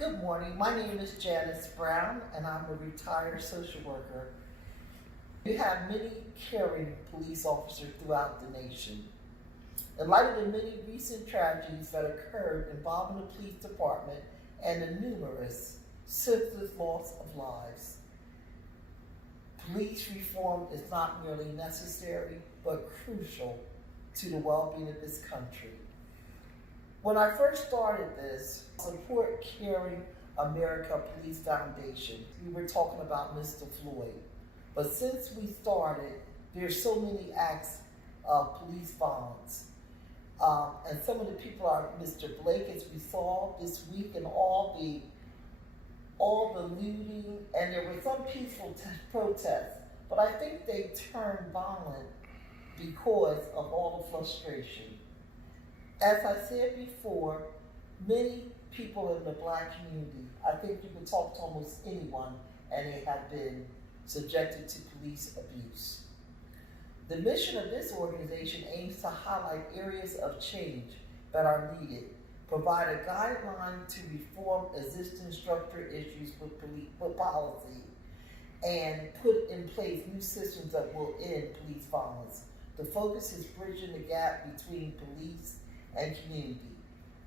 Good morning. My name is Janice Brown, and I'm a retired social worker. We have many caring police officers throughout the nation. In light of the many recent tragedies that occurred involving the police department and the numerous senseless loss of lives, police reform is not merely necessary, but crucial to the well-being of this country. When I first started this, Support Caring America Police Foundation, we were talking about Mr. Floyd. But since we started, there's so many acts of police violence. And some of the people are Mr. Blake, as we saw this week, and all the looting, and there were some peaceful protests. But I think they turned violent because of all the frustration. As I said before, many people in the Black community, I think you can talk to almost anyone, and they have been subjected to police abuse. The mission of this organization aims to highlight areas of change that are needed, provide a guideline to reform existing structural issues with policy, and put in place new systems that will end police violence. The focus is bridging the gap between police and community.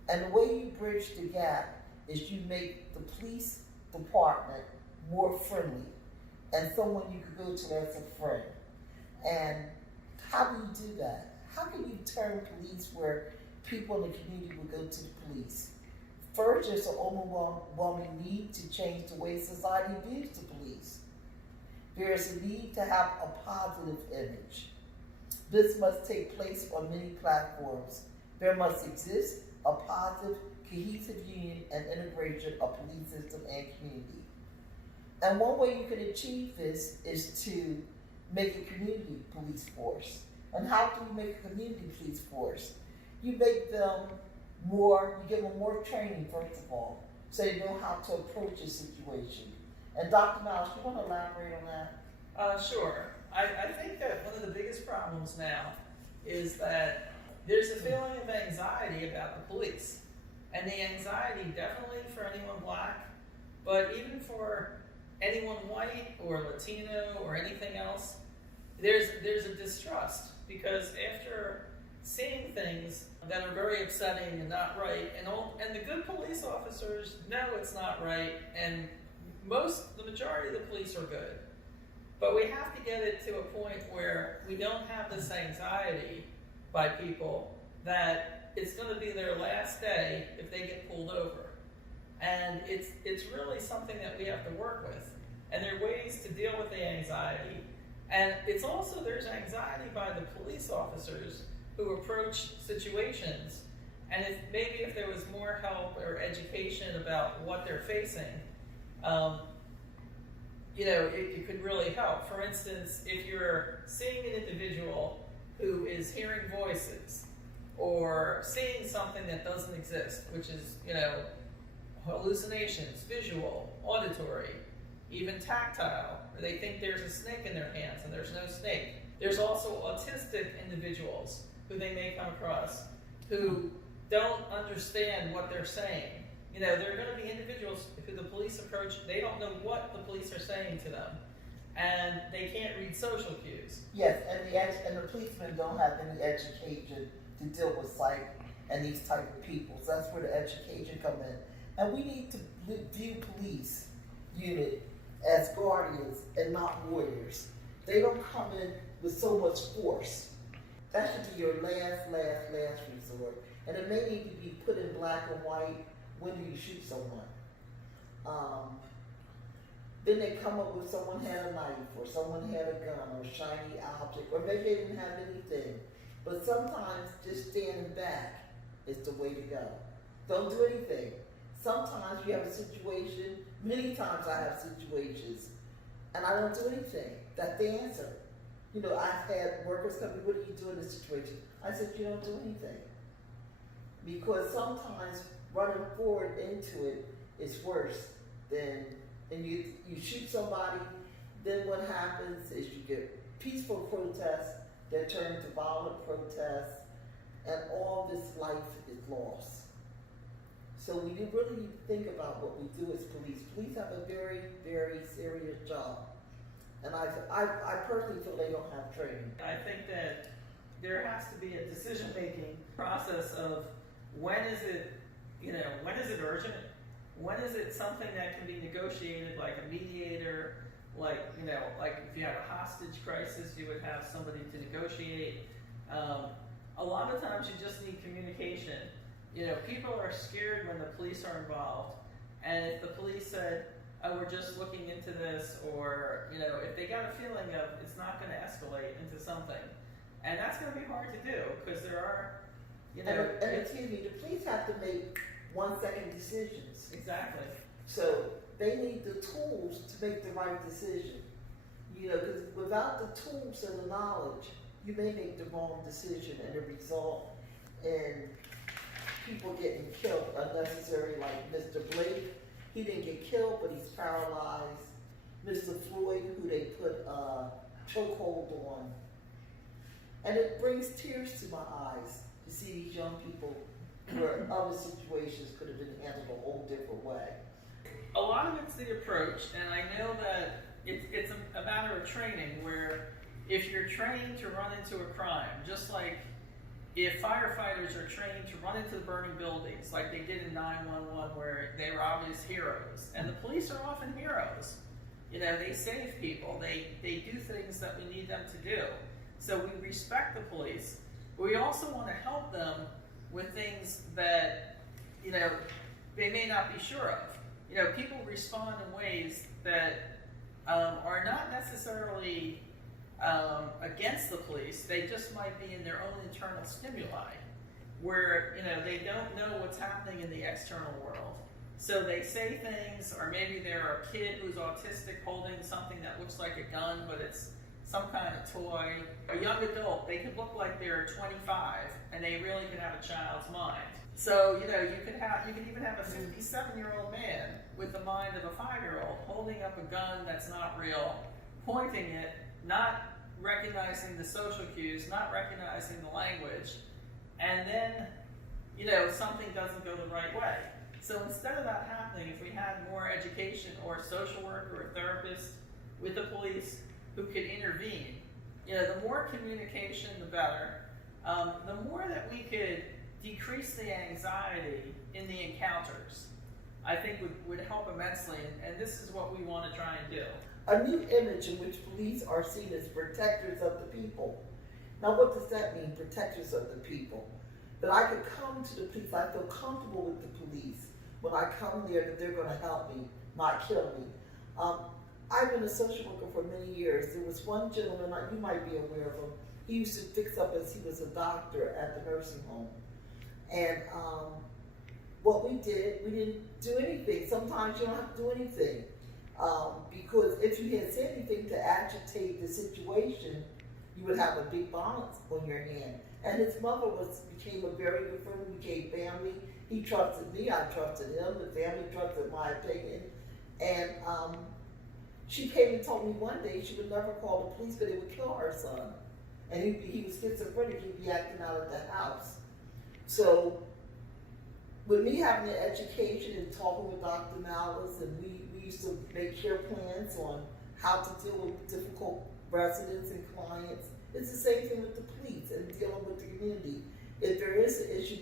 And the way you bridge the gap is you make the police department more friendly and someone you could go to as a friend. And how do you do that? How can you turn police where people in the community will go to the police? First, there's an overwhelming need to change the way society views the police. There's a need to have a positive image. This must take place on many platforms. There must exist a positive, cohesive union and integration of police system and community. And one way you can achieve this is to make a community police force. And how do you make a community police force? You make them you give them more training, first of all, so they know how to approach a situation. And Dr. Miles, you want to elaborate on that? Sure. I think that one of the biggest problems now is that there's a feeling of anxiety about the police. And the anxiety definitely for anyone Black, but even for anyone white or Latino or anything else, there's a distrust, because after seeing things that are very upsetting and not right, and the good police officers know it's not right, and the majority of the police are good. But we have to get it to a point where we don't have this anxiety by people that it's going to be their last day if they get pulled over. And it's really something that we have to work with. And there are ways to deal with the anxiety. And it's also, there's anxiety by the police officers who approach situations. And if there was more help or education about what they're facing, it could really help. For instance, if you're seeing an individual who is hearing voices or seeing something that doesn't exist, which is, hallucinations, visual, auditory, even tactile, or they think there's a snake in their hands and there's no snake. There's also autistic individuals who they may come across who don't understand what they're saying. There are going to be individuals who the police approach, they don't know what the police are saying to them, and they can't read social cues. Yes, and the policemen don't have any education to deal with psych and these type of people. So that's where the education come in. And we need to view police unit as guardians and not warriors. They don't come in with so much force. That should be your last resort. And it may need to be put in black and white. When do you shoot someone? Then they come up with someone had a knife, or someone had a gun, or a shiny object, or maybe they didn't have anything. But sometimes just standing back is the way to go. Don't do anything. Sometimes you have a situation, many times I have situations, and I don't do anything. That's the answer. I've had workers come to me, what do you do in this situation? I said, you don't do anything. Because sometimes running forward into it is worse than, and you shoot somebody, then what happens is you get peaceful protests that turn to violent protests, and all this life is lost. So we do really need to think about what we do as police. Police have a very, very serious job. And I personally feel they don't have training. I think that there has to be a decision-making process of when is it urgent? When is it something that can be negotiated, like a mediator, like if you have a hostage crisis, you would have somebody to negotiate. A lot of times you just need communication. People are scared when the police are involved, and if the police said, oh, we're just looking into this, or if they got a feeling of it's not going to escalate into something, and that's going to be hard to do because there are, and excuse me, the police have to make 1-second decisions. Exactly. So they need the tools to make the right decision. Because without the tools and the knowledge, you may make the wrong decision, and it result in people getting killed unnecessarily, like Mr. Blake. He didn't get killed, but he's paralyzed. Mr. Floyd, who they put a chokehold on. And it brings tears to my eyes to see these young people where other situations could have been handled a whole different way. A lot of it's the approach, and I know that it's a matter of training where if you're trained to run into a crime, just like if firefighters are trained to run into the burning buildings like they did in 911 where they were obvious heroes, and the police are often heroes. They save people, they do things that we need them to do. So we respect the police, but we also want to help them with things that, they may not be sure of. People respond in ways that are not necessarily against the police. They just might be in their own internal stimuli where, they don't know what's happening in the external world. So they say things, or maybe they're a kid who's autistic holding something that looks like a gun, but it's some kind of toy. A young adult, they could look like they're 25, and they really can have a child's mind. So, you can even have a 57-year-old man with the mind of a 5-year-old holding up a gun that's not real, pointing it, not recognizing the social cues, not recognizing the language, and then, something doesn't go the right way. So instead of that happening, if we had more education or a social worker or a therapist with the police who could intervene, the more communication, the better. The more that we could decrease the anxiety in the encounters, I think would help immensely, and this is what we want to try and do. A new image in which police are seen as protectors of the people. Now what does that mean, protectors of the people? That I could come to the police, I feel comfortable with the police. When I come there, that they're going to help me, not kill me. I've been a social worker for many years. There was one gentleman, you might be aware of him, he used to fix up as he was a doctor at the nursing home. And what we did, we didn't do anything. Sometimes you don't have to do anything. Because if you had said anything to agitate the situation, you would have a big bond on your hand. And his mother became a very good friend, we became family. He trusted me, I trusted him, the family trusted my opinion. And she came and told me one day she would never call the police because they would kill her son. And he was schizophrenic, he'd be acting out of the house. So with me having the education and talking with Dr. Mallis, and we used to make care plans on how to deal with difficult residents and clients. It's the same thing with the police and dealing with the community. If there is an issue,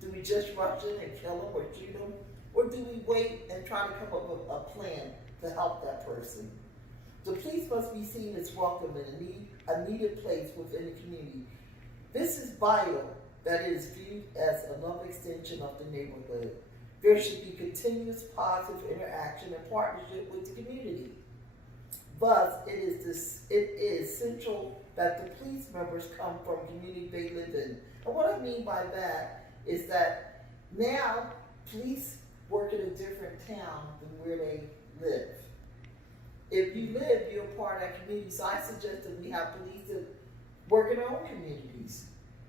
do we just rush in and kill them or shoot them? Or do we wait and try to come up with a plan to help that person? The police must be seen as welcome and a needed place within the community. This is vital that it is viewed as another extension of the neighborhood. There should be continuous positive interaction and partnership with the community. Thus, it is central that the police members come from community they live in. And what I mean by that is that now police work in a different town than where they live. If you live, you're a part of that community. So I suggest that we have police that work in our own communities.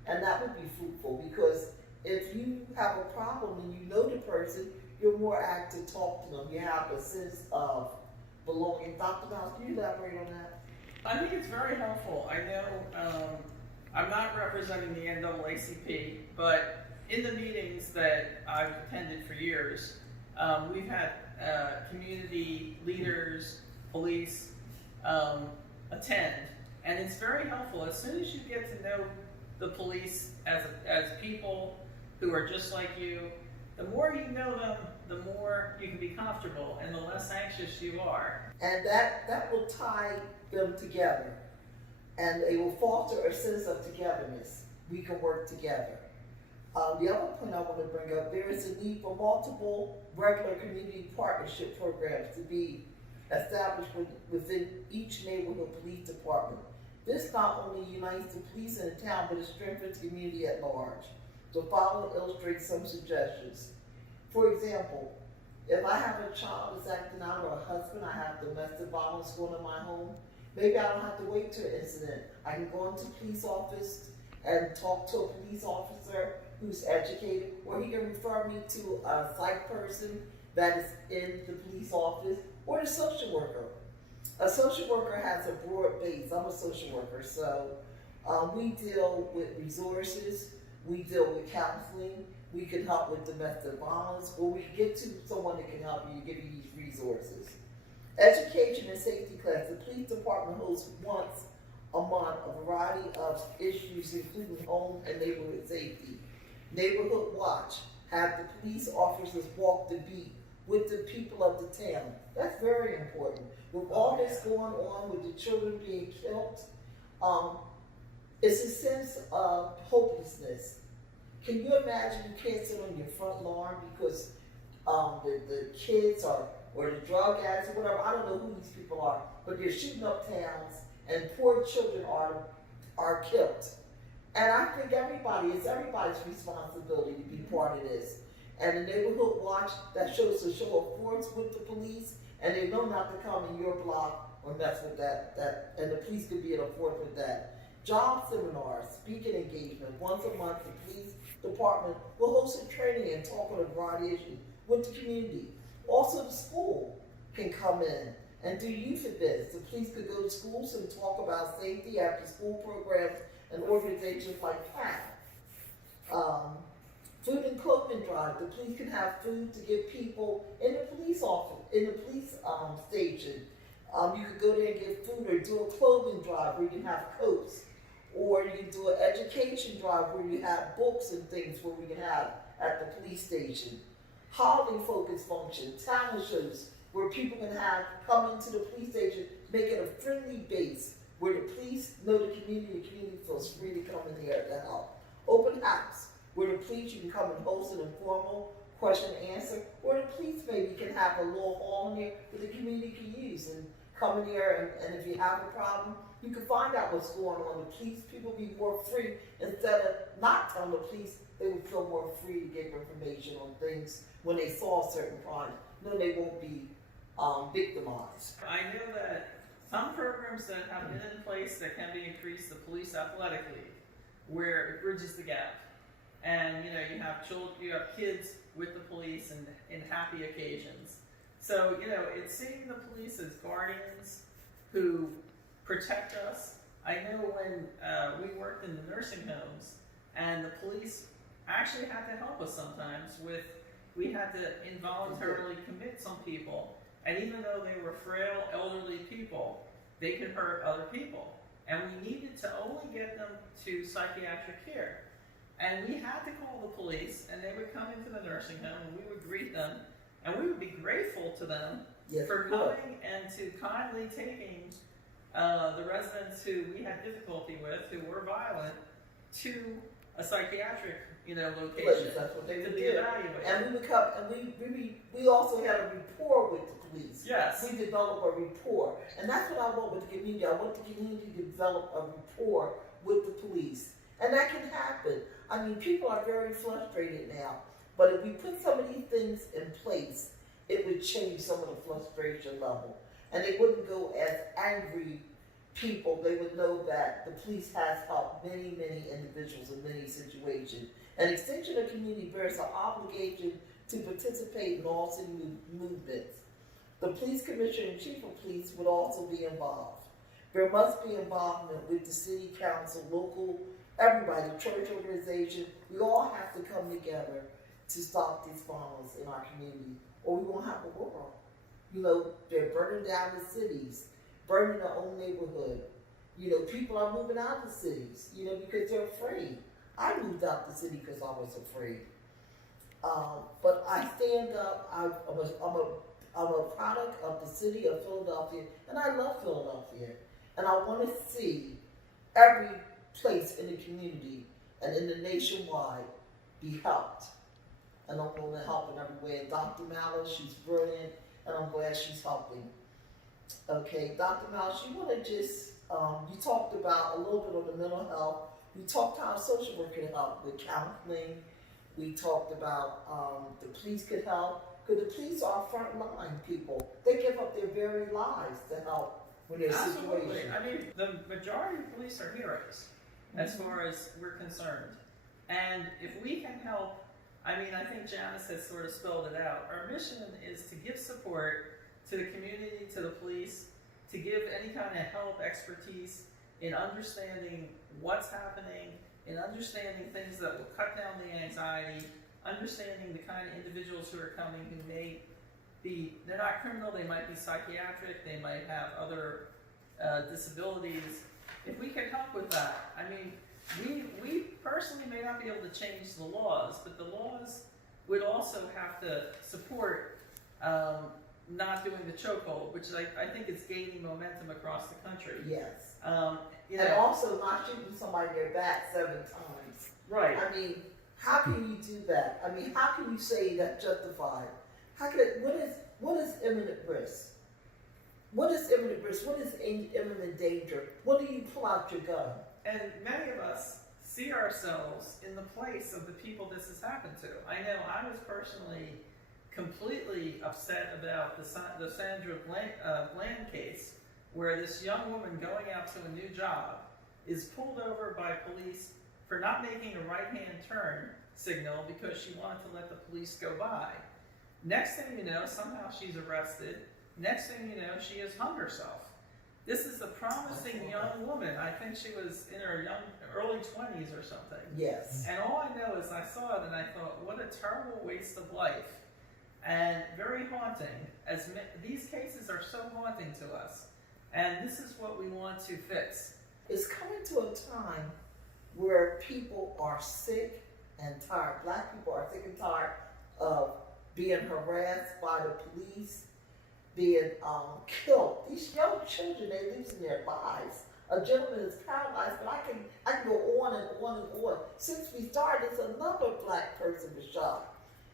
And that would be fruitful, because if you have a problem and you know the person, you're more apt to talk to them. You have a sense of belonging. Dr. Miles, can you elaborate on that? I think it's very helpful. I know I'm not representing the NAACP, but in the meetings that I've attended for years, we've had community leaders, police attend, and it's very helpful. As soon as you get to know the police as people who are just like you, the more you know them, the more you can be comfortable and the less anxious you are. And that will tie them together, and it will foster a sense of togetherness. We can work together. The other point I want to bring up, there is a need for multiple regular community partnership programs to be established within each neighborhood police department. This not only unites the police in the town, but it strengthens the community at large. The following illustrates some suggestions. For example, if I have a child that's acting out, or a husband, I have domestic violence going in my home, maybe I don't have to wait till an incident. I can go into the police office and talk to a police officer who's educated, or he can refer me to a psych person that is in the police office, or the social worker. A social worker has a broad base. I'm a social worker, so we deal with resources, we deal with counseling, we can help with domestic violence, or we can get to someone that can help you, give you these resources. Education and safety class. The police department hosts once a month a variety of issues, including home and neighborhood safety. Neighborhood watch. Have the police officers walk the beat with the people of the town. That's very important. With all this going on with the children being killed, it's a sense of hopelessness. Can you imagine you can't sit on your front lawn because the kids or the drug addicts or whatever, I don't know who these people are, but they're shooting up towns and poor children are killed. And I think it's everybody's responsibility to be part of this. And the neighborhood watch, that shows a show of force with the police, and they know not to come in your block or mess with that, and the police could be in a force with that. Job seminars, speaking engagement, once a month, the police department will host a training and talk on a variety of issues with the community. Also, the school can come in and do youth events. The police could go to schools and talk about safety after school programs and organizations like PAC. Food and clothing drive. The police can have food to give people in the police office, in the police station. You could go there and get food, or do a clothing drive where you can have coats. Or you can do an education drive where you have books and things where we can have at the police station. Holiday focus function, talent shows where people can come into the police station, make it a friendly base where the police know the community feels free to come in there to help. Open house, where the police, you can come and host an informal question and answer, or the police maybe can have a little hall in there that the community can use and come in there, and if you have a problem, you can find out what's going on. The police, people be more free. Instead of not telling the police, they would feel more free to give information on things when they saw certain crimes. No, they won't be victimized. I know that some programs that have been in place that can be increased, the police athletic league, where it bridges the gap. And you have children, you have kids with the police and in happy occasions. So it's seeing the police as guardians who protect us. I know when we worked in the nursing homes, and the police actually had to help us sometimes we had to involuntarily commit some people, and even though they were frail, elderly people, they could hurt other people. And we needed to only get them to psychiatric care. And we had to call the police, and they would come into the nursing home, and we would greet them, and we would be grateful to them for coming and to kindly taking the residents who we had difficulty with, who were violent, to a psychiatric, location. That's what they would be do. evaluated. And we would come, and we also had a rapport with the police. Yes. We developed a rapport, and that's what I want with the community. I want the community to develop a rapport with the police, and that can happen. I mean, people are very frustrated now, but if we put some of these things in place, it would change some of the frustration level, and they wouldn't go as angry people. They would know that the police has helped many, many individuals in many situations. An extension of community bears an obligation to participate in all city movements. The police commissioner and chief of police would also be involved. There must be involvement with the city council, local, everybody. everybody, church organization, we all have to come together to stop these violence in our community, or we won't have a world. You know, they're burning down the cities, burning their own neighborhood. You know, people are moving out of the cities, you know, because they're afraid. I moved out the city because I was afraid. But I stand up, I'm a product of the city of Philadelphia, and I love Philadelphia. And I want to see every place in the community and in the nationwide be helped. And I'm going to help in every way. And Dr. Mallis, she's brilliant, and I'm glad she's helping. Okay, Dr. Mallis, you want to just, you talked about a little bit of the mental health. We talked how social work could help with counseling. We talked about the police could help, because the police are frontline people. They give up their very lives to help when there's Absolutely. situations. I mean, the majority of police are heroes, as far as we're concerned. And if we can help, I mean, I think Janice has sort of spelled it out. Our mission is to give support to the community, to the police, to give any kind of help, expertise in understanding what's happening, in understanding things that will cut down the anxiety, understanding the kind of individuals who are coming who may be, they're not criminal, they might be psychiatric, they might have other disabilities. If we can help with that, I mean, we personally may not be able to change the laws, but the laws would also have to support not doing the chokehold, which I think is gaining momentum across the country. Yes. You And know, also not shooting somebody in their back 7 times. right. I mean, how can you do that? I mean, how can you say that's justified? How can it, what is imminent risk? What is imminent risk? What is imminent danger? When do you pull out your gun? And many of us see ourselves in the place of the people this has happened to. I know I was personally completely upset about the Sandra Bland case, where this young woman going out to a new job is pulled over by police for not making a right-hand turn signal because she wanted to let the police go by. Next thing you know, somehow she's arrested. Next thing you know, she has hung herself. This is a promising young woman. I think she was in her early 20s or something. Yes. And all I know is I saw it and I thought, what a terrible waste of life. And very haunting, as these cases are so haunting to us. And this is what we want to fix. It's coming to a time where people are sick and tired. Black people are sick and tired of being harassed by the police, being killed. These young children, they're losing their lives. A gentleman is paralyzed, but I can go on and on and on. Since we started, it's another black person was shot.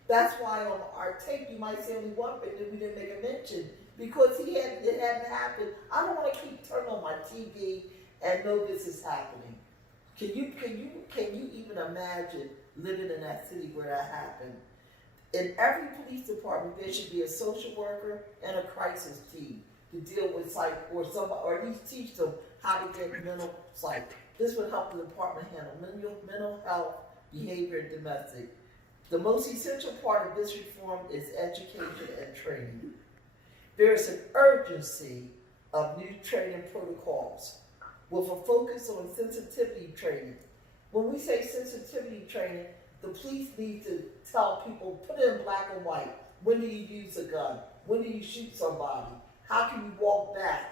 That's why on our tape you might see only one thing that we didn't make a mention, because it hadn't happened. I don't want to keep turning on my TV and know this is happening. Can you even imagine living in that city where that happened? In every police department, there should be a social worker and a crisis team to deal with psych, or at least teach them how to get mental psych. This would help the department handle mental health, behavior, and domestic. The most essential part of this reform is education and training. There is an urgency of new training protocols with a focus on sensitivity training. When we say sensitivity training, the police need to tell people, put it in black and white. When do you use a gun? When do you shoot somebody? How can you walk back?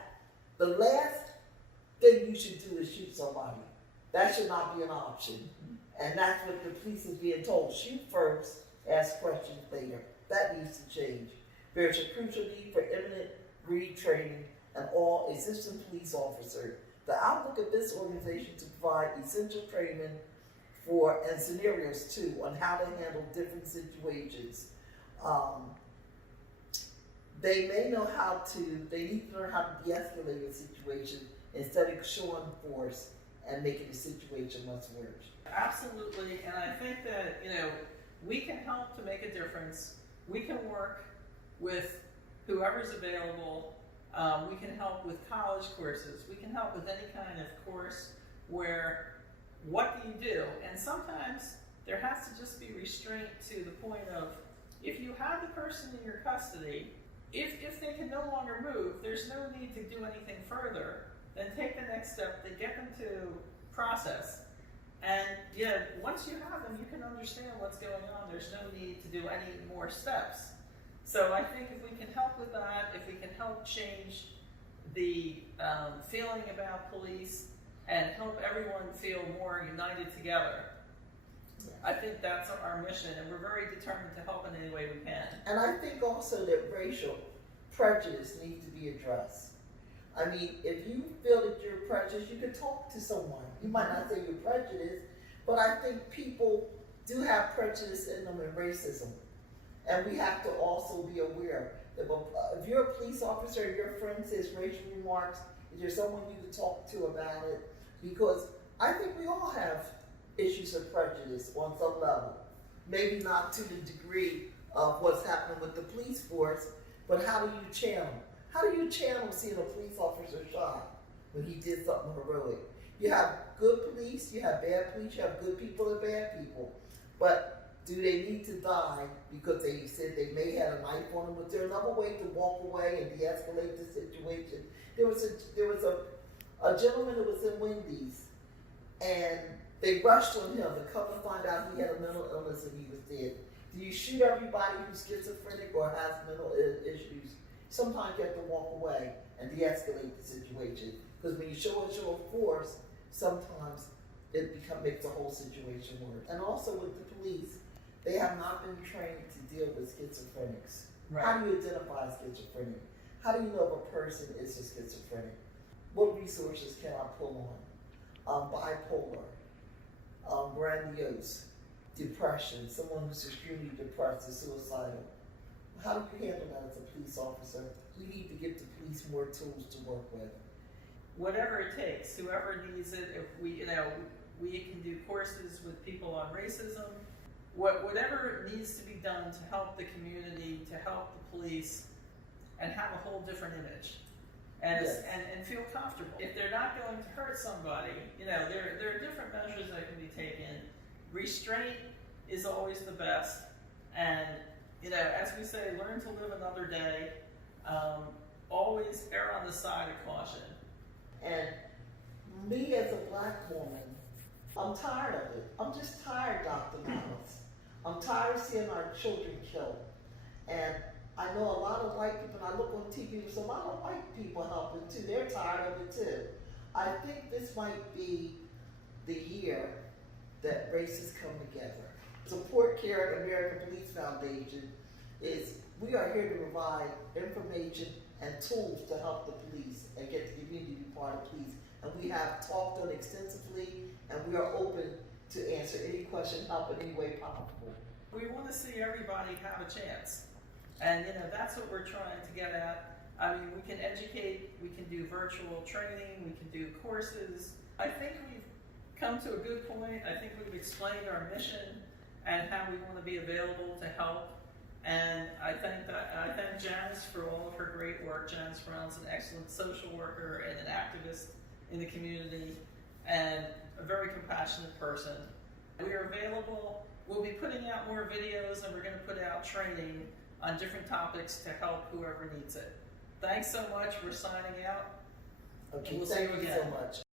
The last thing you should do is shoot somebody. That should not be an option. And that's what the police is being told. Shoot first, ask questions later. That needs to change. There's a crucial need for imminent retraining and all assistant police officers. The outlook of this organization to provide essential training and scenarios too on how to handle different situations. They need to learn how to de-escalate a situation instead of showing force and making the situation much worse. Absolutely, and I think that, we can help to make a difference. We can work with whoever's available. We can help with college courses. We can help with any kind of course where, what do you do? And sometimes there has to just be restraint to the point of, if you have the person in your custody, if they can no longer move, there's no need to do anything further. Then take the next step to get them to process. And yeah, once you have them, you can understand what's going on. There's no need to do any more steps. So I think if we can help with that, if we can help change the feeling about police and help everyone feel more united together, I think that's our mission, and we're very determined to help in any way we can. And I think also that racial prejudice needs to be addressed. I mean, if you feel that you're prejudiced, you can talk to someone. You might not say you're prejudiced, but I think people do have prejudice in them and racism. And we have to also be aware that if you're a police officer and your friend says racial remarks, is there someone you can talk to about it? Because I think we all have issues of prejudice on some level. Maybe not to the degree of what's happening with the police force, but how do you channel? How do you channel seeing a police officer shot when he did something heroic? You have good police, you have bad police, you have good people and bad people. But do they need to die because they said they may have a knife on them? Was there another way to walk away and de-escalate the situation? There was a gentleman that was in Wendy's, and they rushed on him, and come to find out he had a mental illness and he was dead. Do you shoot everybody who's schizophrenic or has mental issues? Sometimes you have to walk away and de-escalate the situation. Because when you show of force, sometimes it makes the whole situation worse. And also with the police, they have not been trained to deal with schizophrenics. Right. How do you identify a schizophrenic? How do you know if a person is a schizophrenic? What resources can I pull on? Bipolar, grandiose, depression, someone who's extremely depressed and suicidal. How do you handle that as a police officer? We need to give the police more tools to work with. Whatever it takes, whoever needs it. If we can do courses with people on racism. Whatever needs to be done to help the community, to help the police, and have a whole different image, and Yes. and feel comfortable. If they're not going to hurt somebody, there are different measures that can be taken. Restraint is always the best, and as we say, learn to live another day. Always err on the side of caution. And me as a black woman, I'm tired of it. I'm just tired, Dr. Mallis. I'm tired of seeing our children killed. And I know a lot of white people, and I look on TV, there's a lot of white people helping too. They're tired of it too. I think this might be the year that races come together. Support Care at American Police Foundation we are here to provide information and tools to help the police and get the community to be part of police. And we have talked on extensively, and we are open to answer any question, help in any way possible. We want to see everybody have a chance, and that's what we're trying to get at. I mean, we can educate, we can do virtual training, we can do courses. I think we've come to a good point. I think we've explained our mission and how we want to be available to help. And I thank Janice for all of her great work. Janice Brown's an excellent social worker and an activist in the community, and a very compassionate person. We are available. We'll be putting out more videos, and we're going to put out training on different topics to help whoever needs it. Thanks so much. We're signing out. Okay, We'll thank see you you again. so much.